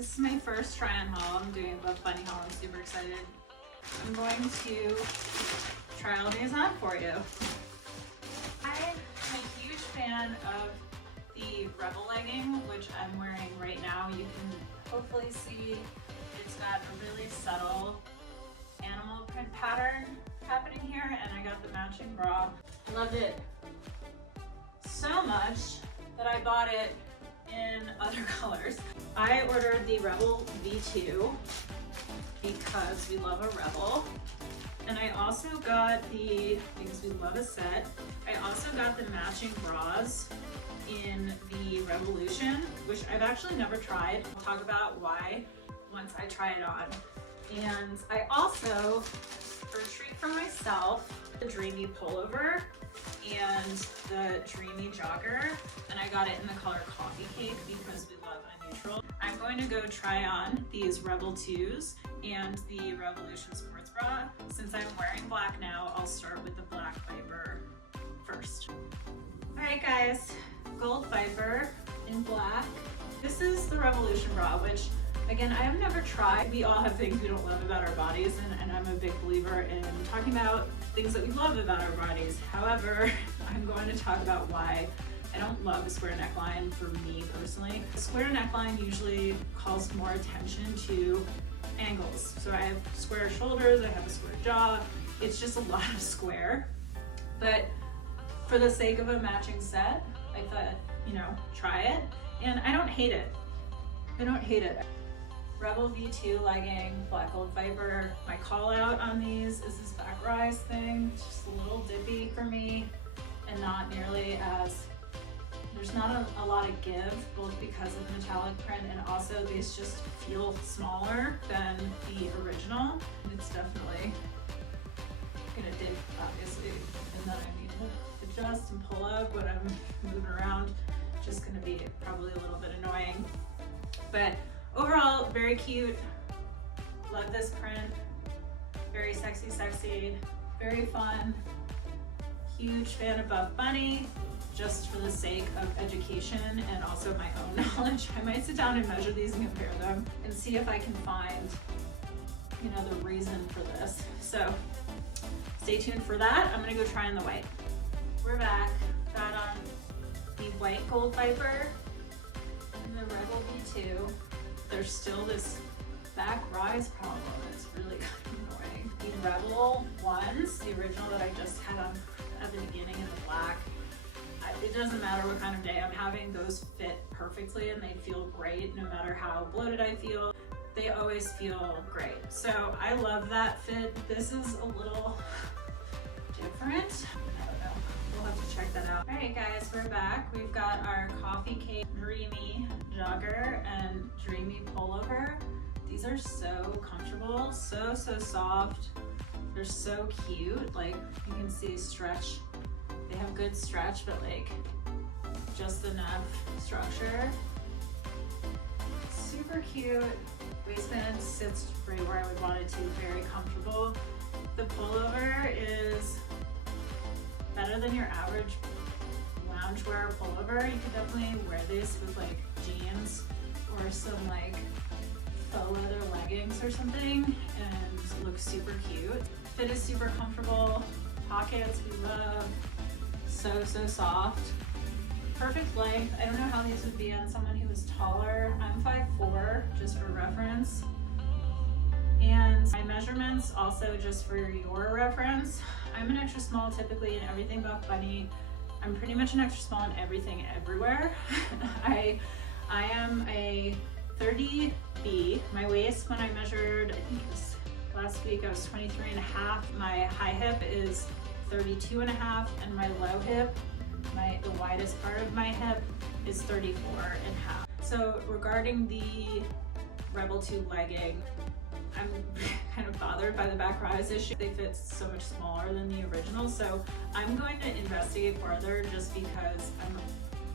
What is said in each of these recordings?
This is my first try on haul. I'm doing a Buffbunny haul. I'm super excited. I'm going to try all these on for you. I'm a huge fan of the Rebel legging, which I'm wearing right now. You can hopefully see it's got a really subtle animal print pattern happening here, and I got the matching bra. Loved it so much that I bought it in other colors. I ordered the Rebel V2 because we love a Rebel. And I also got because we love a set, I also got the matching bras in the Revolution, which I've actually never tried. I'll talk about why once I try it on. And I also, for a treat for myself, the Dreamy pullover and the Dreamy jogger, and I got it in the color Coffee Cake because we love a neutral. I'm going to go try on these Rebel 2s and the Revolution sports bra. Since I'm wearing black now, I'll start with the Black Viper first. Alright guys, Gold Viper in black. This is the Revolution bra, which again, I have never tried. We all have things we don't love about our bodies, and I'm a big believer in talking about things that we love about our bodies. However, I'm going to talk about why I don't love a square neckline for me personally. A square neckline usually calls more attention to angles. So I have square shoulders, I have a square jaw. It's just a lot of square. But for the sake of a matching set, I thought, try it. And I don't hate it. I don't hate it. Rebel V2 legging, Black Gold Viper. My call out on these is this back rise thing. It's just a little dippy for me and not nearly as, there's not a lot of give, both because of the metallic print and also these just feel smaller than the original. It's definitely gonna dip, obviously, and then I need to adjust and pull up when I'm moving around. Just gonna be probably a little bit annoying. But overall, very cute. Love this print. Very sexy, very fun. Huge fan of Buffbunny, just for the sake of education and also my own knowledge. I might sit down and measure these and compare them and see if I can find, the reason for this. So stay tuned for that. I'm gonna go try on the white. We're back. Got on the white Gold Viper and the Rebel V2. There's still this back rise problem. It's really kind of annoying. The Rebel ones, the original that I just had on at the beginning in the black, it doesn't matter what kind of day I'm having, those fit perfectly and they feel great no matter how bloated I feel. They always feel great. So I love that fit. This is a little different. I don't know. We'll have to check that out. All right guys, we're back. We've got our Coffee Cake Dreamy jogger and Dreamy pullover. These are so comfortable, so soft. They're so cute. Like, you can see stretch. They have good stretch, but like just enough structure. Super cute. Waistband sits right where I would want it to, very comfortable. The pullover is better than your average loungewear pullover. You could definitely wear this with like jeans or some like faux leather leggings or something and look super cute. Fit is super comfortable. Pockets we love. So soft. Perfect length. I don't know how these would be on someone who was taller. I'm 5'4", just for reference. And my measurements, also just for your reference, I'm an extra small typically in everything Buffbunny. I'm pretty much an extra small in everything everywhere. I am a 30B. My waist, when I measured, I think it was last week, I was 23.5. My high hip is 32.5, and my low hip, the widest part of my hip, is 34.5. So regarding the Rebel 2 legging, I'm kind of bothered by the back rise issue. They fit so much smaller than the original, so I'm going to investigate further just because I'm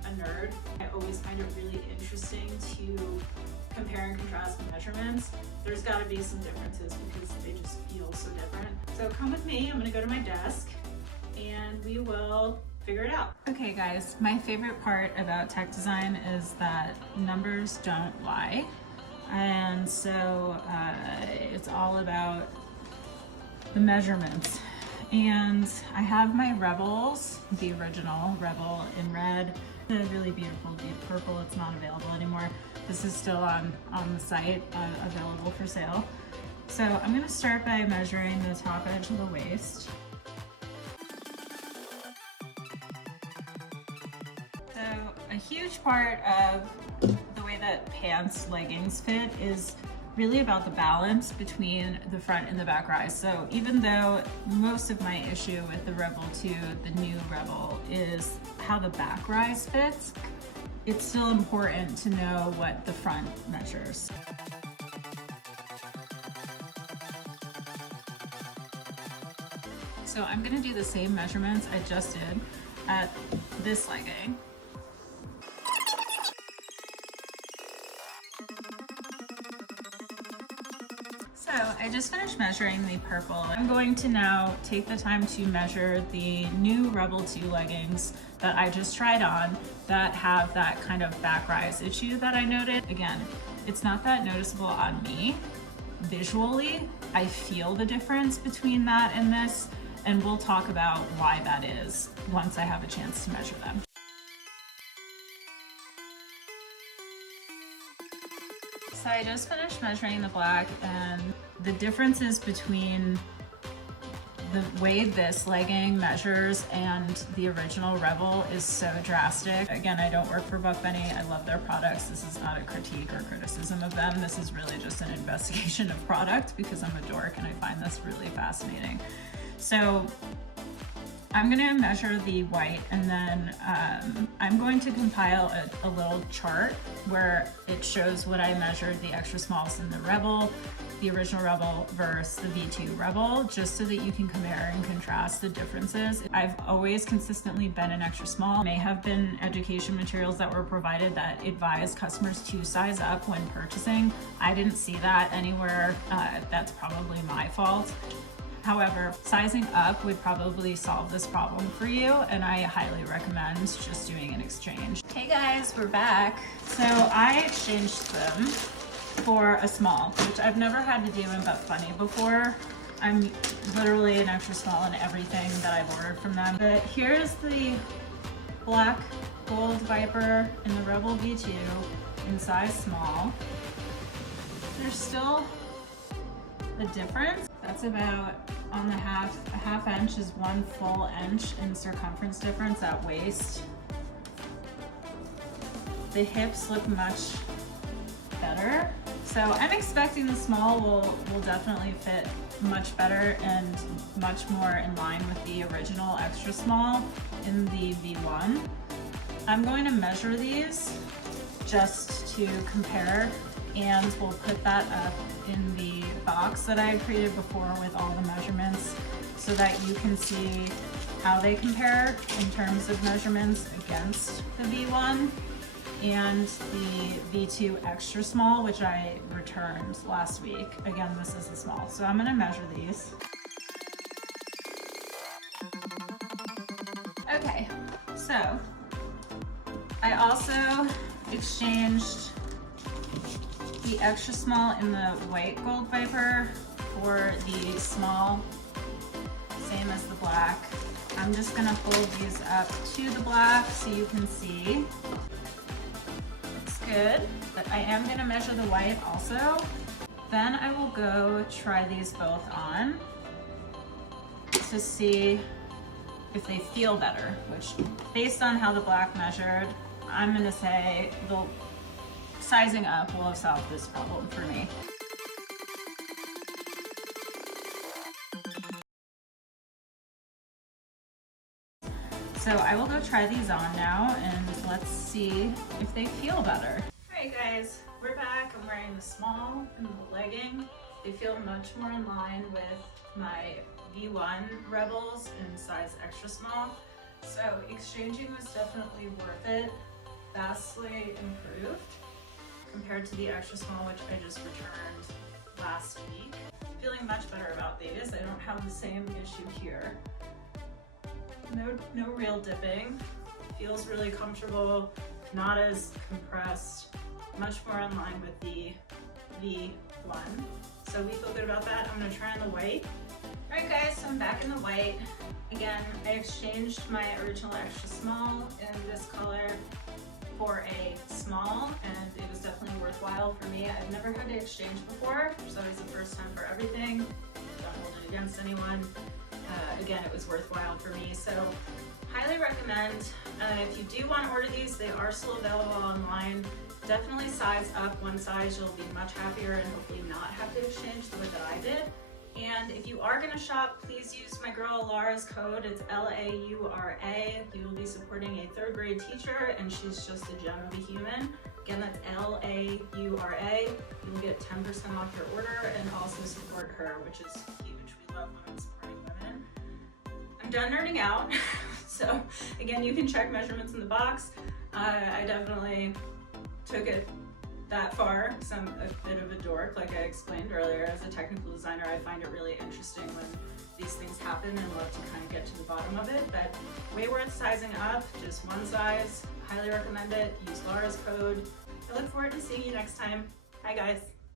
a nerd. I always find it really interesting to compare and contrast measurements. There's got to be some differences because they just feel so different. So come with me, I'm gonna go to my desk and we will figure it out. Okay guys, my favorite part about tech design is that numbers don't lie. And so it's all about the measurements. And I have my Rebels, the original Rebel in red, the really beautiful deep purple. It's not available anymore. This is still on the site, available for sale. So I'm gonna start by measuring the top edge of the waist. So a huge part of the way that pants, leggings fit is really about the balance between the front and the back rise. So even though most of my issue with the Rebel 2, the new Rebel, is how the back rise fits, it's still important to know what the front measures. So I'm gonna do the same measurements I just did at this legging. So I just finished measuring the purple. I'm going to now take the time to measure the new Rebel 2 leggings that I just tried on that have that kind of back rise issue that I noted. Again, it's not that noticeable on me. Visually, I feel the difference between that and this, and we'll talk about why that is once I have a chance to measure them. So I just finished measuring the black, and the differences between the way this legging measures and the original Rebel is so drastic. Again, I don't work for Buffbunny. I love their products. This is not a critique or criticism of them. This is really just an investigation of product because I'm a dork and I find this really fascinating. So I'm gonna measure the white, and then I'm going to compile a little chart where it shows what I measured the extra smalls in the Rebel, the original Rebel versus the V2 Rebel, just so that you can compare and contrast the differences. I've always consistently been an extra small. May have been education materials that were provided that advise customers to size up when purchasing. I didn't see that anywhere. That's probably my fault. However, sizing up would probably solve this problem for you, and I highly recommend just doing an exchange. Hey guys, we're back. So I exchanged them for a small, which I've never had to do in Buffbunny before. I'm literally an extra small in everything that I've ordered from them. But here's the black gold Viper in the Rebel V2 in size small. There's still a difference. That's about on the half, a half inch is 1 full inch in circumference difference at waist. The hips look much better. So I'm expecting the small will definitely fit much better and much more in line with the original extra small in the V1. I'm going to measure these just to compare, and we'll put that up in the box that I created before with all the measurements so that you can see how they compare in terms of measurements against the V1 and the V2 extra small, which I returned last week. Again, this is the small. So I'm gonna measure these. Okay, so I also exchanged the extra small in the white gold Viper for the small, same as the black. I'm just gonna hold these up to the black so you can see. Looks good. But I am gonna measure the white also. Then I will go try these both on to see if they feel better, which based on how the black measured, I'm gonna say the sizing up will have solved this problem for me. So I will go try these on now and let's see if they feel better. All right guys, we're back. I'm wearing the small and the legging. They feel much more in line with my V1 Rebels in size extra small. So exchanging was definitely worth it. Vastly improved compared to the extra small, which I just returned last week. Feeling much better about these. I don't have the same issue here. No real dipping. Feels really comfortable, not as compressed, much more in line with the heavy one. So we feel good about that. I'm gonna try on the white. All right guys, so I'm back in the white. Again, I exchanged my original extra small in this color for a small, and it was definitely worthwhile for me. I've never had to exchange before, so it was the first time for everything. Don't hold it against anyone. Again, it was worthwhile for me, so highly recommend. If you do want to order these, they are still available online. Definitely size up one size. You'll be much happier and hopefully not have to exchange the way that I did. And if you are going to shop, please use my girl Laura's code. It's LAURA. You will be supporting a 3rd grade teacher, and she's just a gem of a human. Again, that's LAURA. You will get 10% off your order and also support her, which is huge. We love women supporting women. I'm done nerding out. So again, you can check measurements in the box. I definitely took it that far, a bit of a dork, like I explained earlier. As a technical designer, I find it really interesting when these things happen and love to kind of get to the bottom of it, but way worth sizing up, just one size. Highly recommend it. Use Laura's code. I look forward to seeing you next time. Bye guys.